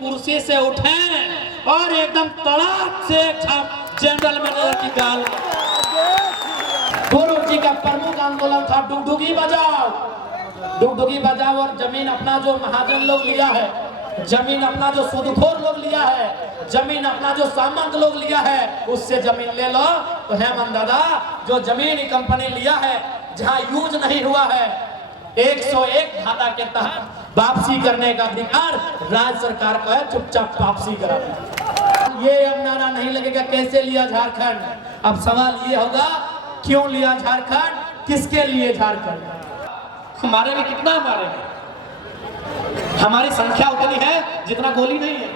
कुर्सी से उठे और एकदम तड़ाक से जनरल मैनेजर की गाल। गुरु जी का प्रमुख आंदोलन था डुगडुगी बजाओ, डुगडुगी बजाओ। और जमीन अपना जो महाजन लोग लिया है, जमीन अपना जो सूदखोर लोग लिया है, जमीन अपना जो सामंत लोग लिया है, उससे जमीन ले लो। तो हेमंत दादा जो जमीन कंपनी लिया है जहां यूज नहीं हुआ है, 101 धारा के तहत वापसी करने का अधिकार राज्य सरकार का है, चुपचाप वापसी करा। ये अब नारा नहीं लगेगा कैसे लिया झारखंड। अब सवाल ये होगा क्यों लिया झारखंड, किसके लिए झारखंड। हमारे भी कितना मारे हैं, हमारी संख्या उतनी है जितना गोली नहीं है।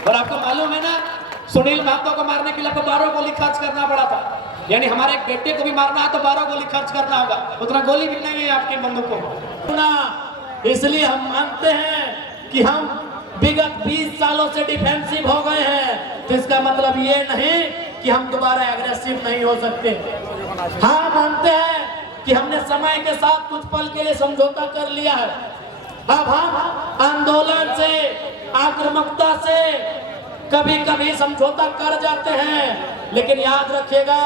और आपको मालूम है ना, सुनील महतो को मारने के लिए आपको 12 गोली खर्च करना पड़ा था। यानी हमारे एक बेटे को भी मारना है तो 12 गोली खर्च करना होगा, उतना गोली भी नहीं है आपकी बंदूकों में। इसलिए हम मानते हैं कि हम विगत 20 सालों से डिफेंसिव हो गए हैं, तो इसका मतलब ये नहीं कि हम दोबारा एग्रेसिव नहीं हो सकते। हाँ मानते हैं कि हमने समय के साथ कुछ पल के लिए समझौता कर लिया है। अब हम आंदोलन से, आक्रामकता से कभी कभी समझौता कर जाते हैं, लेकिन याद रखिएगा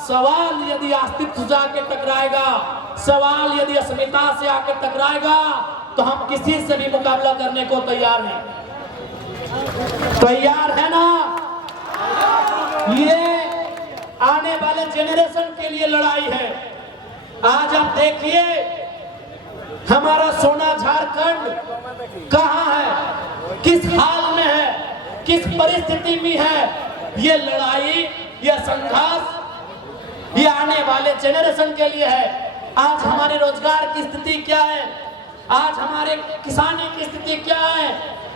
सवाल यदि अस्तित्व से आके टकराएगा, सवाल यदि अस्मिता से आके टकराएगा तो हम किसी से भी मुकाबला करने को तैयार हैं। तैयार है ना? ये आने वाले जेनरेशन के लिए लड़ाई है। आज आप देखिए हमारा सोना झारखंड कहां है, किस हाल में है, किस परिस्थिति में है। ये लड़ाई, ये संघर्ष ये आने वाले जेनरेशन के लिए है। आज हमारे रोजगार की स्थिति क्या है, आज हमारे किसानी की स्थिति क्या है,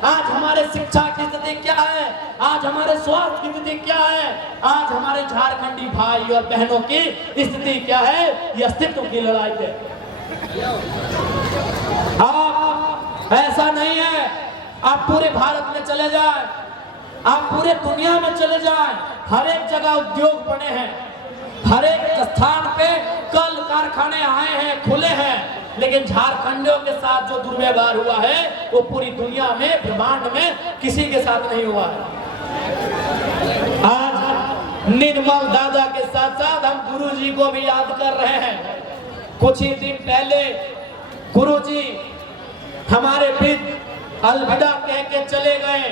आज हमारे शिक्षा की स्थिति क्या है, आज हमारे स्वास्थ्य की स्थिति क्या है, आज हमारे झारखंडी भाई और बहनों की स्थिति क्या है। ये अस्तित्व की लड़ाई है। आप ऐसा नहीं है आप पूरे भारत में चले जाए, आप पूरे दुनिया में चले जाए, हर एक जगह उद्योग बने हैं, हर एक स्थान पे कल कारखाने आए हैं, खुले हैं, लेकिन झारखंडियों के साथ जो दुर्व्यवहार हुआ है वो पूरी दुनिया में, ब्रह्मांड में किसी के साथ नहीं हुआ है। आज निर्मल दादा के साथ साथ हम गुरुजी को भी याद कर रहे हैं। कुछ ही दिन पहले गुरुजी हमारे बीच अलविदा कह के चले गए,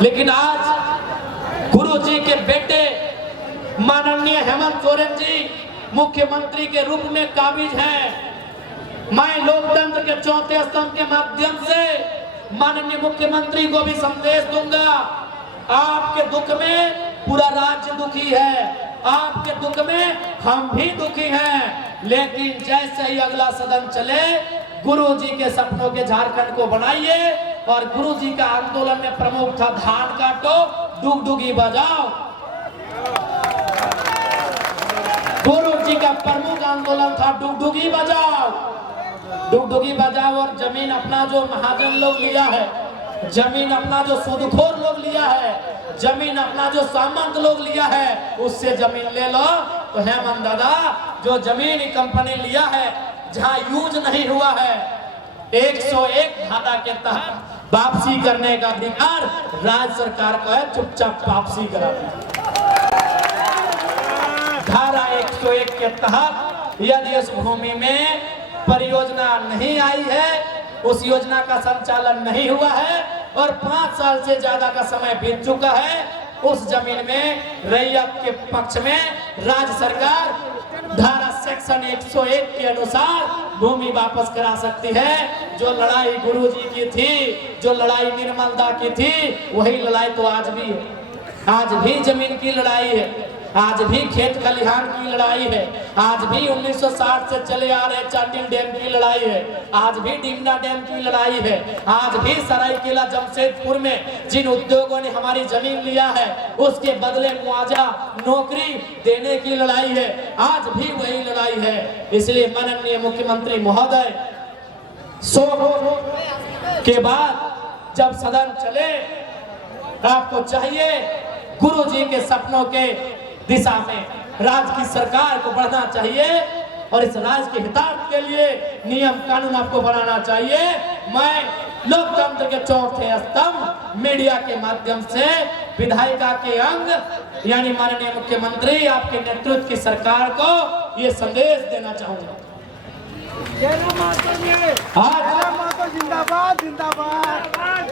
लेकिन आज गुरुजी के बेटे माननीय हेमंत सोरेन जी मुख्यमंत्री के रूप में काबिज हैं। मैं लोकतंत्र के चौथे स्तंभ के माध्यम से माननीय मुख्यमंत्री को भी संदेश दूंगा, आपके दुख में पूरा राज्य दुखी है, आपके दुख में हम भी दुखी हैं, लेकिन जैसे ही अगला सदन चले गुरुजी के सपनों के झारखंड को बनाइए। और गुरुजी का आंदोलन में प्रमुख था धान काटो डुगडुगी बजाओ। गुरुजी का प्रमुख आंदोलन था डुगडुगी बजाओ, डुगडुगी बजाओ। और जमीन अपना जो महाजन लोग लिया है, जमीन अपना जो सूदखोर लोग लिया है, जमीन अपना जो सामंत लोग लिया है, उससे जमीन ले लो। तो हेमंत दादा जो जमीन कंपनी लिया है जहां यूज नहीं हुआ है, 101 धारा के तहत वापसी करने का अधिकार राज्य सरकार का है, चुपचाप वापसी करा। धारा 101 के तहत यदि इस भूमि में परियोजना नहीं आई है, उस योजना का संचालन नहीं हुआ है और 5 साल से ज्यादा का समय बीत चुका है, उस जमीन में रैयत के पक्ष में राज्य सरकार धारा सेक्शन 101 के अनुसार भूमि वापस करा सकती है। जो लड़ाई गुरुजी की थी, जो लड़ाई निर्मलदा की थी, वही लड़ाई तो आज भी है। आज भी जमीन की लड़ाई है, आज भी खेत खलिहान की लड़ाई है, आज भी 1960 से चले आ रहे चाटिल डैम की लड़ाई है, आज भी डिमना डैम की लड़ाई है, आज भी सरायकेला जमशेदपुर में जिन उद्योगों ने हमारी जमीन लिया है उसके बदले मुआवजा नौकरी देने की लड़ाई है, आज भी वही लड़ाई है। इसलिए माननीय मुख्यमंत्री महोदय 100 के बाद जब सदन चले, आपको चाहिए गुरुजी के सपनों के दिशा में राज्य की सरकार को बढ़ना चाहिए और इस राज्य के हितार्थ के लिए नियम कानून आपको बनाना चाहिए। मैं लोकतंत्र के चौथे स्तंभ मीडिया के माध्यम से विधायिका के अंग यानी माननीय मुख्यमंत्री आपके नेतृत्व की सरकार को ये संदेश देना चाहूंगा। आज जिंदाबाद जिंदाबाद।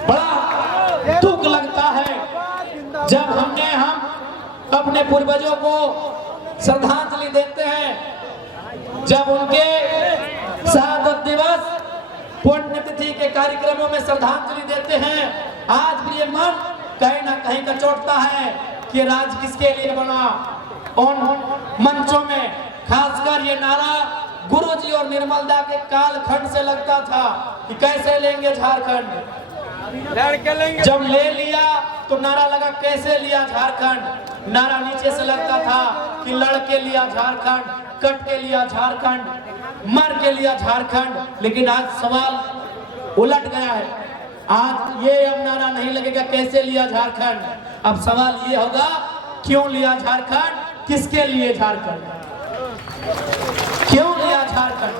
बड़ा दुख लगता है जब हम अपने पूर्वजों को श्रद्धांजलि देते हैं, जब उनके शहादत दिवस पुण्यतिथि के कार्यक्रमों में श्रद्धांजलि देते हैं। आज भी ये मन कहीं ना कहीं कचोटता है कि राज किसके लिए बना। उन मंचों में खासकर ये नारा गुरुजी और निर्मलदा के कालखंड से लगता था कि कैसे लेंगे झारखंड, जब ले लिया तो नारा लगा कैसे लिया झारखंड। नारा नीचे से लगता था कि लड़के लिया झारखंड, कट के लिया झारखंड, मर के लिया झारखंड। लेकिन आज सवाल उलट गया है। आज ये अब नारा नहीं लगेगा कैसे लिया झारखंड, अब सवाल ये होगा क्यों लिया झारखंड, किसके लिए झारखंड, क्यों लिया झारखंड,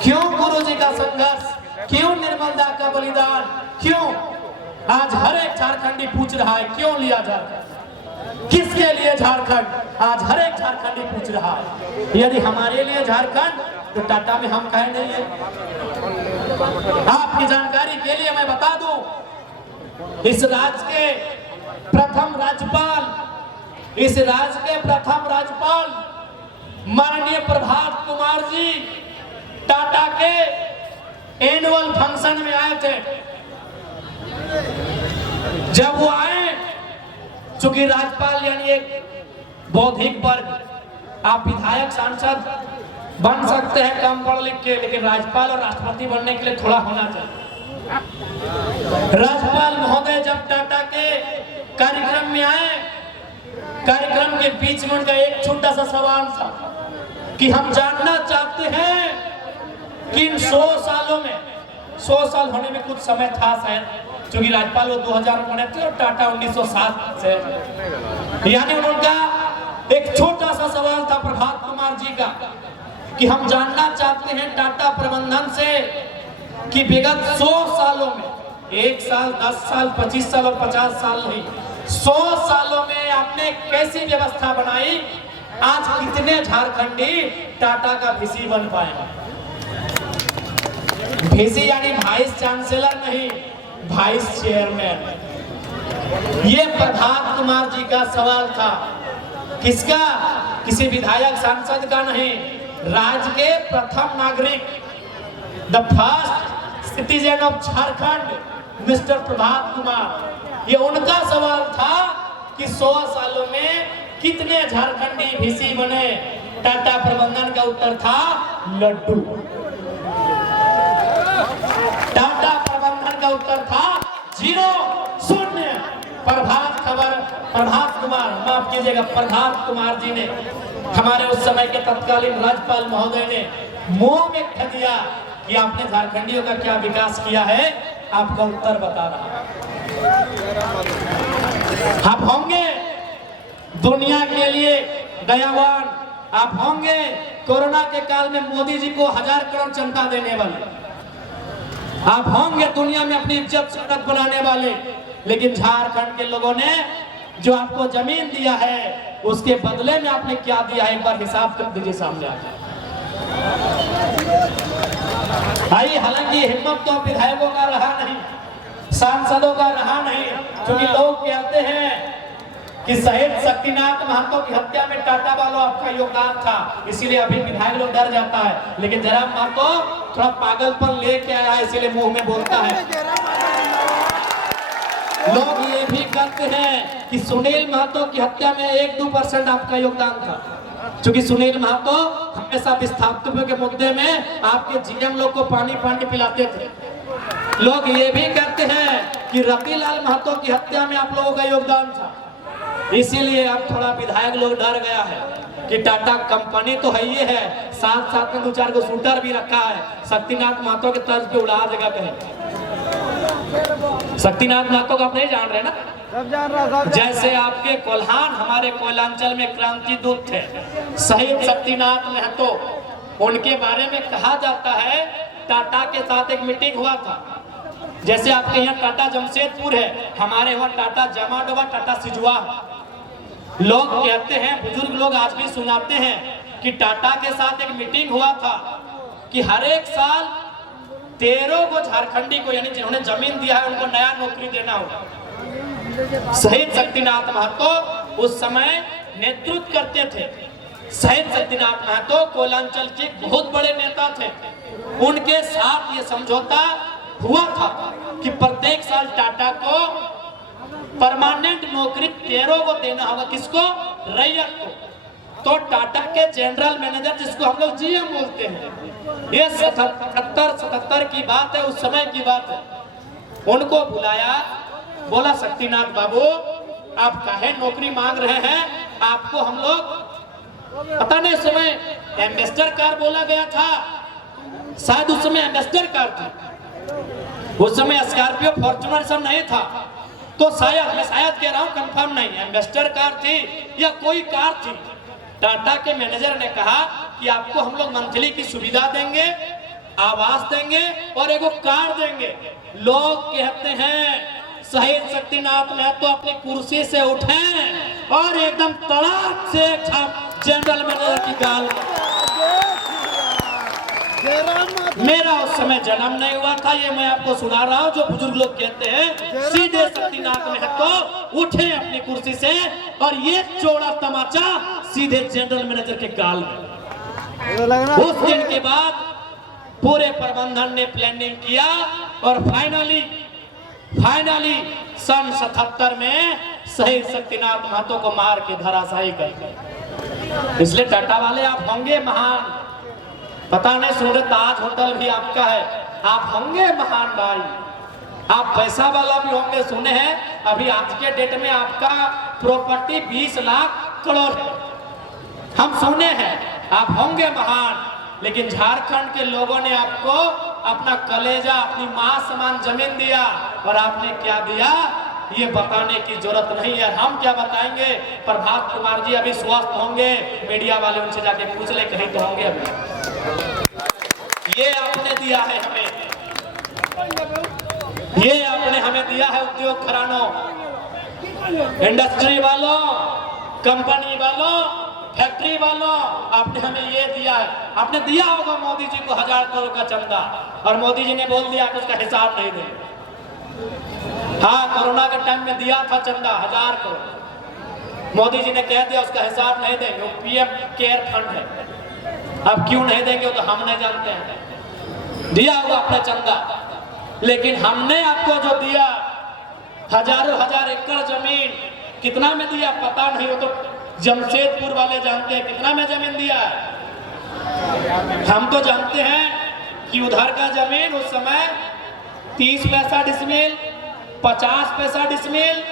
क्यों गुरुजी का संघर्ष, क्यों निर्मलदा का बलिदान, क्यों आज हर एक झारखंडी पूछ रहा है क्यों लिया झारखंड, किसके लिए झारखंड। आज हर एक झारखंडी पूछ रहा है। यदि हमारे लिए झारखंड तो टाटा में हम कहे नहीं है। आपकी जानकारी के लिए मैं बता दूं, इस राज्य के प्रथम राज्यपाल माननीय प्रभात कुमार जी टाटा के एनुअल फंक्शन में आए थे। जब वो आए, चूंकि राज्यपाल यानी एक बौद्धिक वर्ग, आप विधायक सांसद बन सकते हैं कम पढ़ लिख के, लेकिन राज्यपाल और राष्ट्रपति बनने के लिए थोड़ा होना चाहिए। राज्यपाल महोदय जब टाटा के कार्यक्रम में आए, कार्यक्रम के बीच में उनका एक छोटा सा सवाल था कि हम जानना चाहते हैं कि इन 100 सालों में, 100 साल होने में कुछ समय था शायद, क्योंकि राज्यपाल वो 2000 में बने थे और टाटा 1907 से, यानी उनका एक छोटा सा सवाल था प्रभात कुमार जी का कि हम जानना चाहते हैं टाटा प्रबंधन से कि विगत 100 सालों में, 1 साल, 10 साल, 25 साल और 50 साल नहीं, 100 सालों में आपने कैसी व्यवस्था बनाई, आज कितने झारखंडी टाटा का वीसी बन पाए। वीसी यानी वाइस चांसलर नहीं, वाइस चेयरमैन। ये प्रभात कुमार जी का सवाल था, किसका, किसी विधायक सांसद का नहीं, राज्य के प्रथम नागरिक, the first citizen of Jharkhand mister Prabhat Kumar. ये उनका सवाल था कि 100 सालों में कितने झारखंडी वीसी बने। टाटा प्रबंधन का उत्तर था लड्डू। टाटा प्रबंधन का उत्तर था 0, 0। प्रभात कुमार, माफ कीजिएगा, प्रभात कुमार जी ने, हमारे उस समय के तत्कालीन राज्यपाल महोदय ने मुंह में कह दिया कि आपने झारखंडियों का क्या विकास किया है, आपका उत्तर बता रहा है। आप होंगे दुनिया के लिए दयावान, आप होंगे कोरोना के काल में मोदी जी को 1000 करोड़ चंदा देने वाले, आप होंगे दुनिया में अपनी इज्जत शौकत बनाने वाले, लेकिन झारखंड के लोगों ने जो आपको जमीन दिया है उसके बदले में आपने क्या दिया है, एक बार हिसाब कर दीजिए सामने आके। आई हालांकि हिम्मत तो विधायकों का रहा नहीं, सांसदों का रहा नहीं, क्योंकि लोग कहते हैं कि शहीद शक्तिनाथ महतो की हत्या में टाटा वालों आपका योगदान था, इसीलिए अभी विधायक लोग डर जाता है। लेकिन जरा महतो थोड़ा पागलपन लेके आया, इसीलिए मुंह में बोलता है। लोग ये भी कहते हैं कि सुनील महतो की हत्या में 1-2% आपका योगदान था, क्योंकि सुनील महतो हमेशा विस्थापितों के मुद्दे में आपके जीएम लोग को पानी पिलाते थे। लोग ये भी कहते हैं कि रतिलाल महतो की हत्या में आप लोगों का योगदान था, इसीलिए अब थोड़ा विधायक लोग डर गया है कि टाटा कंपनी तो है ही है, साथ साथ में 2-4 को शूटर भी रखा है, शक्तिनाथ महतो के तर्ज पे उड़ा देगा कहीं। शक्तिनाथ महतो को आप नहीं जान रहे ना, सब जान रहा, जैसे आपके कोल्हान हमारे कोयलांचल में क्रांति दूत थे शहीद शक्तिनाथ महतो, उनके बारे में कहा जाता है टाटा के साथ एक मीटिंग हुआ था। जैसे आपके यहाँ टाटा जमशेदपुर है, हमारे वहाँ टाटा जमाडोबा, टाटा सिजुआ। लोग कहते हैं, बुजुर्ग लोग आज भी सुनाते हैं कि टाटा के साथ एक मीटिंग हुआ था कि हर एक साल 13 को झारखंडी को, यानी जिन्होंने जमीन दिया है उनको नया नौकरी देना होगा। शहीद शक्तिनाथ महतो उस समय नेतृत्व करते थे। शहीद शक्तिनाथ महतो कोलांचल के बहुत बड़े नेता थे। उनके साथ ये समझौता हुआ था कि प्रत्येक साल टाटा को परमानेंट नौकरी 13 को देना होगा। किसको? रैयत को। तो टाटा के जनरल मैनेजर, जिसको हम लोग जीएम बोलते हैं, ये 77 की बात है, उस समय की बात है। उनको बुलाया, बोला शक्तिनाथ बाबू आप काहे नौकरी मांग रहे हैं? आपको हम लोग, पता नहीं उस समय एम्बेसडर कार बोला गया था, शायद उस समय एम्बेसडर कार थी, उस समय स्कॉर्पियो फॉर्च्यूनर सब नहीं था। तो शायद, मैं शायद कह रहा हूँ, कंफर्म नहीं, एम्बेसडर कार थी या कोई कार थी। टाटा के मैनेजर ने कहा कि आपको हम लोग मंथली की सुविधा देंगे, आवास देंगे और एगो कार देंगे। लोग कहते हैं शहीद शक्तिनाथ महतो अपनी कुर्सी से उठे और एकदम तड़ाक से जनरल मैनेजर की गाल। मेरा उस समय जन्म नहीं हुआ था, ये मैं आपको सुना रहा हूँ। जो बुजुर्ग लोग कहते हैं, सीधे शक्तिनाथ महतो उठे अपनी कुर्सी से और ये चौड़ा तमाचा सीधे जनरल मैनेजर के गाल में। उस दिन के बाद पूरे प्रबंधन ने प्लानिंग किया और फाइनली सन 77 में शहीद शक्तिनाथ महतो को मार के धराशायी कर गए। इसलिए टाटा वाले आप होंगे महान। पता नहीं सुन रहे, ताज होटल भी आपका है, आप होंगे महान भाई, आप पैसा वाला भी होंगे। सुने हैं अभी आज के डेट में आपका प्रॉपर्टी 20 लाख करोड़ है, हम सुने हैं, आप होंगे महान। लेकिन झारखंड के लोगों ने आपको अपना कलेजा, अपनी मां समान जमीन दिया और आपने क्या दिया ये बताने की जरूरत नहीं है। हम क्या बताएंगे? प्रभात कुमार जी अभी स्वस्थ होंगे, मीडिया वाले उनसे जाके पूछ ले, कहीं तो होंगे अभी। ये आपने दिया है हमें, ये आपने हमें दिया है उद्योग घरानों, इंडस्ट्री वालों, कंपनी वालों, फैक्ट्री वालों, आपने हमें ये दिया है। आपने दिया होगा मोदी जी को 1000 करोड़ का चंदा और मोदी जी ने बोल दिया कि उसका हिसाब नहीं देंगे। हाँ, कोरोना के टाइम में दिया था चंदा 1000 करोड़, मोदी जी ने कह दिया उसका हिसाब नहीं देंगे, वो पीएम केयर फंड है। अब क्यों नहीं देंगे वो तो हम नहीं जानते हैं। दिया हुआ अपना चंदा, लेकिन हमने आपको जो दिया हजारों हजार एकड़ जमीन, कितना में दिया पता नहीं, वो तो जमशेदपुर वाले जानते हैं कितना में जमीन दिया है। हम तो जानते हैं कि उधर का जमीन उस समय 30 पैसा डिसमिल, 50 पैसा डिसमिल,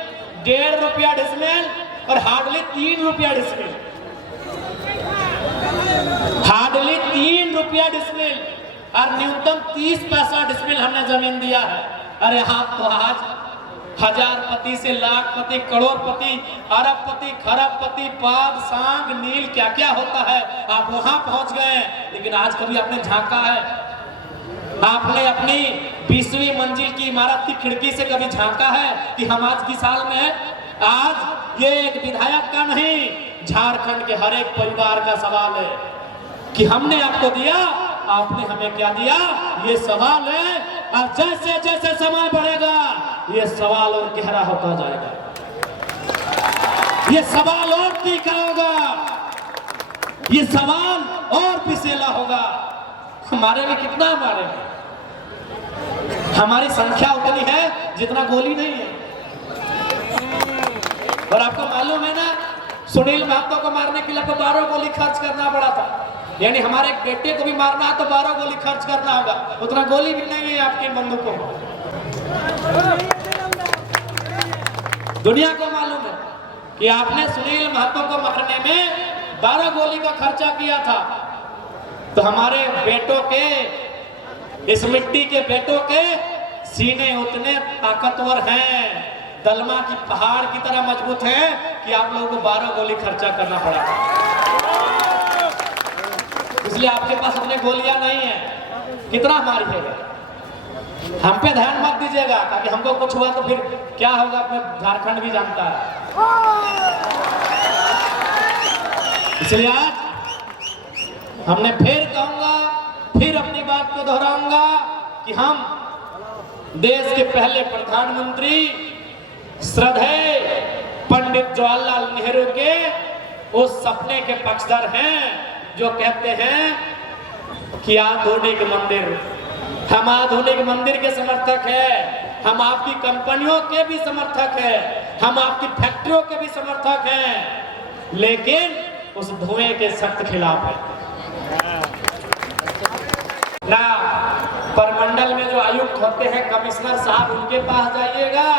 1.5 रुपया डिसमिल और हार्डली 3 रुपया डिसमिल, हार्डली 3 रुपया डिसमिल और न्यूनतम 30 पैसा डिसमिल हमने जमीन दिया है। अरे आप तो आज हजारपति से लाखपति, करोड़पति, अरबपति, खरबपति, पाद, सांग, नील, क्या क्या होता है, आप वहां पहुंच गए। लेकिन आज कभी आपने झांका है? आपने अपनी 20वीं मंजिल की इमारत की खिड़की से कभी झांका है कि हम आज की साल में हैं? आज ये एक विधायक का नहीं, झारखंड के हर एक परिवार का सवाल है कि हमने आपको दिया, आपने हमें क्या दिया, ये सवाल है। और जैसे जैसे समय बढ़ेगा ये सवाल और गहरा होता जाएगा, ये सवाल और तीखा होगा, ये सवाल और पिसेला होगा। हमारे में कितना मारे, हमारी संख्या उतनी है जितना गोली नहीं है। और आपको मालूम है ना, सुनील महतो को मारने के लिए 12 गोली खर्च करना पड़ा था। यानी हमारे बेटे को भी मारना है तो 12 गोली खर्च करना होगा, उतना गोली भी नहीं है आपकी बंदूकों में। दुनिया को मालूम है कि आपने सुनील महतो को मारने में 12 गोली का खर्चा किया था। तो हमारे बेटों के, इस मिट्टी के बेटों के सीने उतने ताकतवर हैं, दलमा की पहाड़ की तरह मजबूत है कि आप लोगों को 12 गोली खर्चा करना पड़ा था। इसलिए आपके पास अपने गोलियां नहीं है। कितना मारिएगा, हम पे ध्यान मत दीजिएगा, ताकि हमको कुछ हुआ तो फिर क्या होगा अपने झारखंड भी जानता है। इसलिए आज हमने फिर कहूंगा, फिर अपनी बात को दोहराऊंगा कि हम देश के पहले प्रधानमंत्री श्रद्धेय पंडित जवाहरलाल नेहरू के उस सपने के पक्षधर हैं जो कहते हैं कि आधुनिक मंदिर, हम आधुनिक मंदिर के समर्थक हैं, हम आपकी कंपनियों के भी समर्थक हैं, हम आपकी फैक्ट्रियों के भी समर्थक हैं, लेकिन उस धुएं के सख्त खिलाफ है। ना परमंडल में जो आयुक्त होते हैं, कमिश्नर साहब, उनके पास जाइएगा,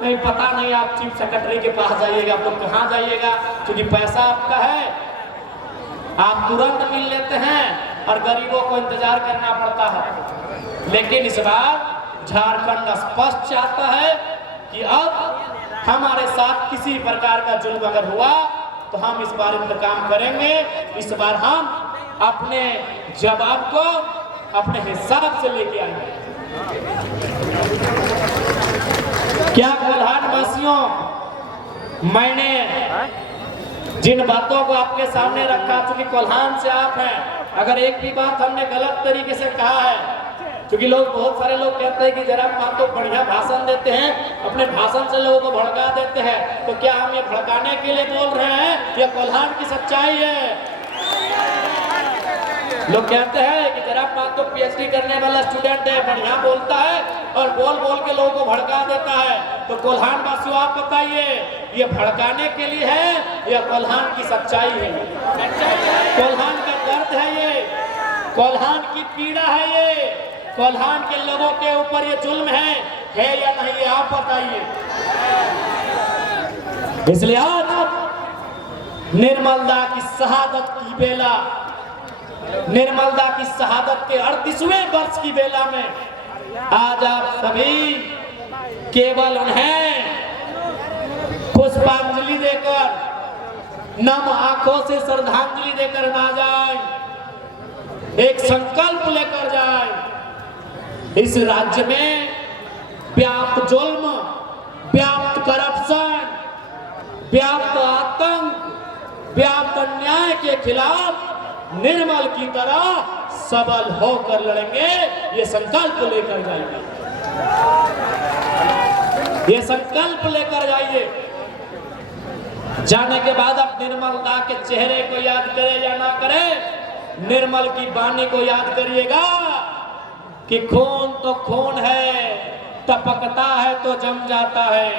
नहीं पता नहीं आप चीफ सेक्रेटरी के पास जाइएगा, आप लोग कहाँ जाइएगा, क्योंकि पैसा आपका है, आप तुरंत मिल लेते हैं और गरीबों को इंतजार करना पड़ता है। लेकिन इस बार झारखंड स्पष्ट चाहता है कि अब हमारे साथ किसी प्रकार का जुल्म अगर हुआ तो हम इस बार इंतकाम करेंगे। इस बार हम अपने जवाब को अपने हिसाब से लेके आएंगे। क्या कोल्हान वासियों, मैंने जिन बातों को आपके सामने रखा, क्योंकि कोल्हान से आप हैं, अगर एक भी बात हमने गलत तरीके से कहा है, क्योंकि लोग, बहुत सारे लोग कहते हैं कि जरा आप तो बढ़िया भाषण देते हैं, अपने भाषण से लोगों को भड़का देते हैं, तो क्या हम ये भड़काने के लिए बोल रहे हैं या कोल्हान की सच्चाई है? लोग कहते हैं कि जरा आप तो पीएचडी करने वाला स्टूडेंट है, बढ़िया बोलता है और बोल बोल के लोगों को भड़का देता है, तो कोल्हान वासियों आप बताइए, ये भड़काने के लिए है या कोल्हान की सच्चाई है? कोल्हान का दर्द है ये, कोल्हान की पीड़ा है ये, कोल्हान के लोगों के ऊपर ये जुल्म है या नहीं, ये आप बताइए। इसलिए आज निर्मलदा की शहादत की बेला, निर्मलदा की शहादत के 38वें वर्ष की बेला में आज आप सभी केवल उन्हें पुष्पांजलि देकर, नम आंखों से श्रद्धांजलि देकर ना जाए, एक संकल्प लेकर जाए। इस राज्य में व्याप्त जुल्म, व्याप्त करप्शन, व्याप्त आतंक, व्याप्त अन्याय के खिलाफ निर्मल की तरह सबल होकर लड़ेंगे, ये संकल्प लेकर जाइए, ये संकल्प लेकर जाइए। जाने के बाद अब निर्मलदा के चेहरे को याद करे या ना करे, निर्मल की वाणी को याद करिएगा कि खून तो खून है, टपकता है तो जम जाता है,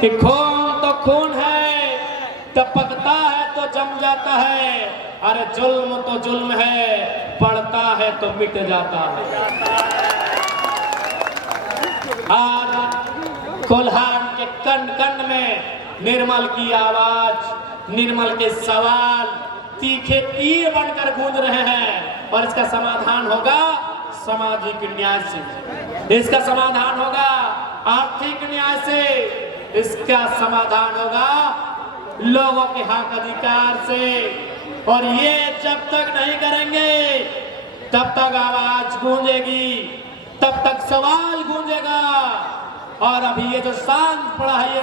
कि खून तो खून है, टपकता है तो जम जाता है, अरे जुल्म तो जुल्म है, पड़ता है तो मिट जाता है। आज कोल्हान के कंड कंड में निर्मल की आवाज, निर्मल के सवाल तीखे तीर बनकर गूंज रहे हैं, और इसका समाधान होगा सामाजिक न्याय से, इसका समाधान होगा आर्थिक न्याय से, इसका समाधान होगा लोगों के हक अधिकार से। और ये जब तक नहीं करेंगे तब तक आवाज गूंजेगी, तब तक सवाल गूंजेगा। और अभी ये जो शांत पड़ा है ये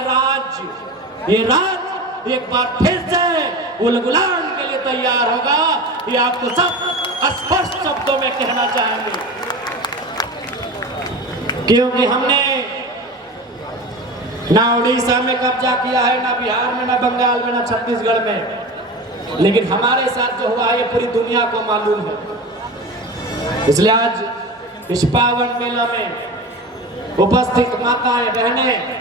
राज एक बार फिर से उलगुलान के लिए तैयार होगा, ये आपको सब स्पष्ट शब्दों में कहना चाहेंगे। क्योंकि हमने ना उड़ीसा में कब्जा किया है, ना बिहार में, ना बंगाल में, ना छत्तीसगढ़ में, लेकिन हमारे साथ जो हुआ ये पूरी दुनिया को मालूम है। इसलिए आज इस पावन मेला में उपस्थित माताएं, बहनें,